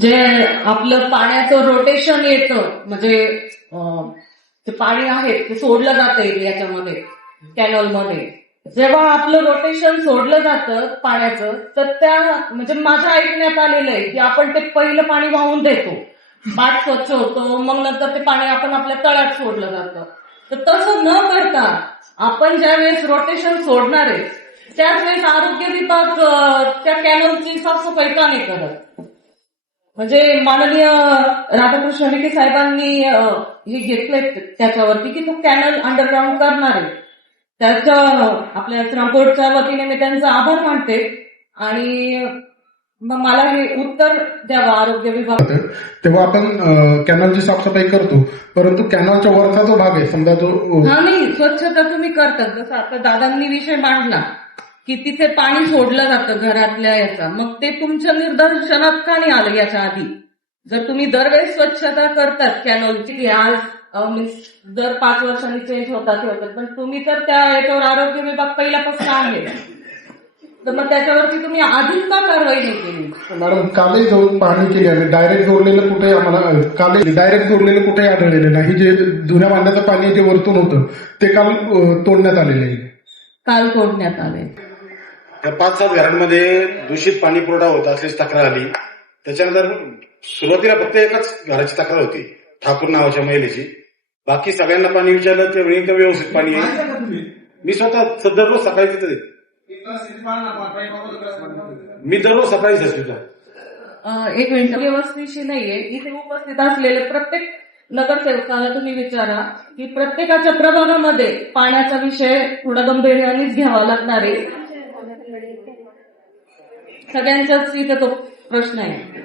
जे आपलं पाण्याचं रोटेशन येतं म्हणजे ते पाणी आहे ते सोडलं जातं याच्यामध्ये कॅनलमध्ये. जेव्हा आपलं रोटेशन सोडलं जातं पाण्याचं तर त्या म्हणजे माझ्या ऐकण्यात आलेलं आहे की आपण ते पहिलं पाणी वाहून देतो, बाट स्वच्छ होतो, मग नंतर ते पाणी आपण आपल्या तळ्यात सोडलं जातं. तर तसं न करता आपण ज्या वेळेस रोटेशन सोडणार आहे त्याच वेळेस आरोग्य विभाग त्या कॅनलची साफसफाई का नाही करत? म्हणजे माननीय राधाकृष्ण विखे साहेबांनी हे घेतलंय त्याच्यावरती की तो कॅनल अंडरग्राऊंड करणार आहे. त्याच्या आपल्या श्रामकोटच्या वतीने मी त्यांचा आभार मानते आणि मग मला हे उत्तर द्यावं आरोग्य विभाग. तेव्हा आपण कॅनलची साफसफाई करतो, परंतु कॅनलच्या वरचा जो भाग आहे समजा जो हा नाही स्वच्छता तुम्ही करतात. जसं आता दादांनी विषय मांडला की तिथे पाणी सोडलं जातं घरातल्या याचा, मग ते तुमच्या निदर्शनात का नाही आलं याच्या आधी? जर तुम्ही दरवेळेस स्वच्छता करतात कॅनलची की आज दर 5 वर्षांनी चेंज होतात पण तुम्ही तर त्या याच्यावर आरोग्य विभाग पहिल्यापासून आहे, तर मग त्याच्यावरती तुम्ही आधीच का कारवाई नाही केली? मॅडम कालही जाऊन पाहणी केली आम्ही, डायरेक्ट जोडलेलं कुठे आम्हाला काल डायरेक्ट जोडलेलं कुठेही आढळलेलं नाही. जे जुन्या बांधण्याचं पाणी जे वरतून होतं ते काल तोडण्यात आलेलं आहे. काल तोडण्यात आले. त्या 5-7 घरांमध्ये दूषित पाणी पुरवठा होत असल्याची तक्रार आली. त्याच्यानंतर सुरुवातीला फक्त एकाच घराची तक्रार होती, ठाकूर नावाच्या महिलेची. बाकी सगळ्यांना पाणी विचारलं ते एकदम व्यवस्थित पाणी आहे. मी स्वतः दररोज सकाळी तिथे एक मिनिट, व्यवस्थितशी नाहीये. इथे उपस्थित असलेले प्रत्येक नगरसेवकाला तुम्ही विचारा की प्रत्येकाच्या प्रभागामध्ये पाण्याचा विषय थोडा गंभीर्यानेच घ्यावा लागणार आहे. सगळ्यांचाच इथे तो प्रश्न आहे.